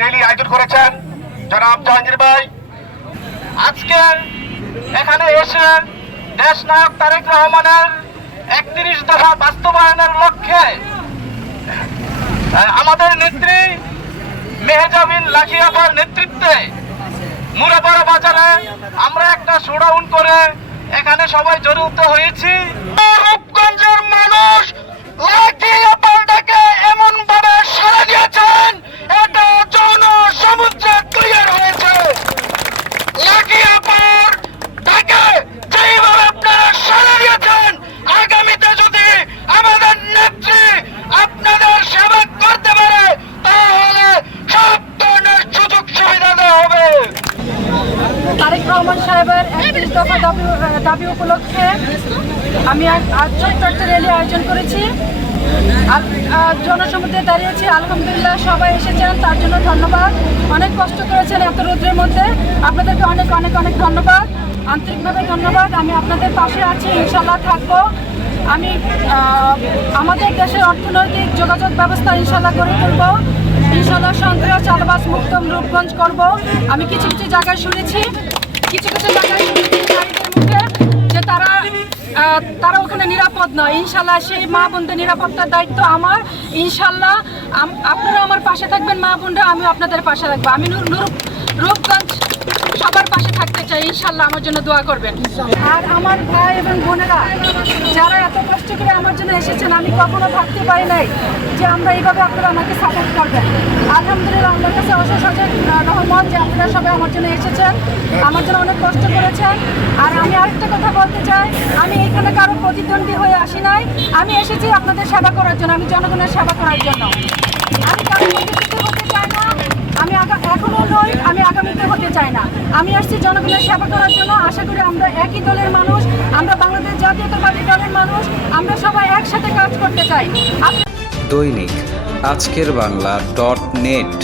Rally আয়োজন করেছেন জনাব জাহাঙ্গীর ভাই। আজকে এখানে এসে দেশ নায়ক তারেক রহমানের 31 দফা বাস্তবায়নের লক্ষ্যে আমাদের নেত্রী মেহজাবিন লাখি আপার নেতৃত্বে মুরাপাড়া বাজারে আমরা একটা শোডাউন করে এখানে সবাই জড়িত হয়েছি। রূপগঞ্জের মানুষ লাখি আপার ডাকে এমন ভাবে সাড়া দিয়েছেন, এটা জনসমুদ্রে তৈরি হয়েছে। লাখি আপার ডাকে যেইভাবে আপনারা সাড়া দিয়েছেন, আগামীতে যদি আমাদের নেত্রী আপনাদের সেবা করতে পারে তাহলে সব ধরনের সুযোগ সুবিধা দেওয়া হবে। তারেক রহমান সাহেবের 31 দফা দাবি উপলক্ষে আমি আজ ছোট্ট একটা র্যালি আয়োজন করেছি। জনসমুদ্রে দাঁড়িয়েছি, আলহামদুলিল্লাহ সবাই এসেছেন, তার জন্য ধন্যবাদ। অনেক কষ্ট করেছেন এত রোদ্রের মধ্যে, আপনাদেরকে অনেক অনেক অনেক ধন্যবাদ, আন্তরিকভাবে ধন্যবাদ। আমি আপনাদের পাশে আছি, ইনশাল্লাহ থাকবো। আমি আমাদের দেশের অর্থনৈতিক যোগাযোগ ব্যবস্থা ইনশাল্লাহ গড়ে তুলব, ইনশাল্লাহ সন্ত্রাস চালবাস মুক্ত রূপগঞ্জ করব। আমি কিছু কিছু জায়গায় শুনেছি, কিছু কিছু জায়গায় শুনেছি নারীদের মুখে যে তারা ওখানে নিরাপদ নয়। ইনশাল্লাহ সেই মা বোনদের নিরাপত্তার দায়িত্ব আমার। ইনশাল্লাহ আপনারা আমার পাশে থাকবেন, মা বোনরা আমিও আপনাদের পাশে থাকবো। আমি রূপগঞ্জ সবার পাশে থাকতে চাই, ইনশাল্লাহ আমার জন্য দোয়া করবেন। আর আমার ভাই এবং বোনেরা যারা এত কষ্ট করে আমার জন্য এসেছেন, আমি কখনো ভাবতে পারি নাই যে আমরা এইভাবে আপনারা আমাকে সাপোর্ট করবেন। আলহামদুলিল্লাহ আমার কাছে অশেষ অশেষ রহমত যে আপনারা সবাই আমার জন্য এসেছেন, আমার জন্য অনেক কষ্ট করেছেন। আর আমি আরেকটা কথা বলতে চাই, আমি এখানে কারো প্রতিদ্বন্দ্বী হয়ে আসি নাই, আমি এসেছি আপনাদের সেবা করার জন্য, আমি জনগণের সেবা করার জন্য। আমি কারো প্রতিদ্বন্দ্বী হতে চাই না, আমি এখনো নই, আমি আগামীতে হতে চাই না। আমি আসছি জনগণের সেবা করার জন্য। আশা করি আমরা একই দলের মানুষ, আমরা বাংলাদেশ জাতীয়তাবাদী দলের মানুষ, আমরা সবাই একসাথে কাজ করতে চাই। দৈনিক আজকের বাংলা .net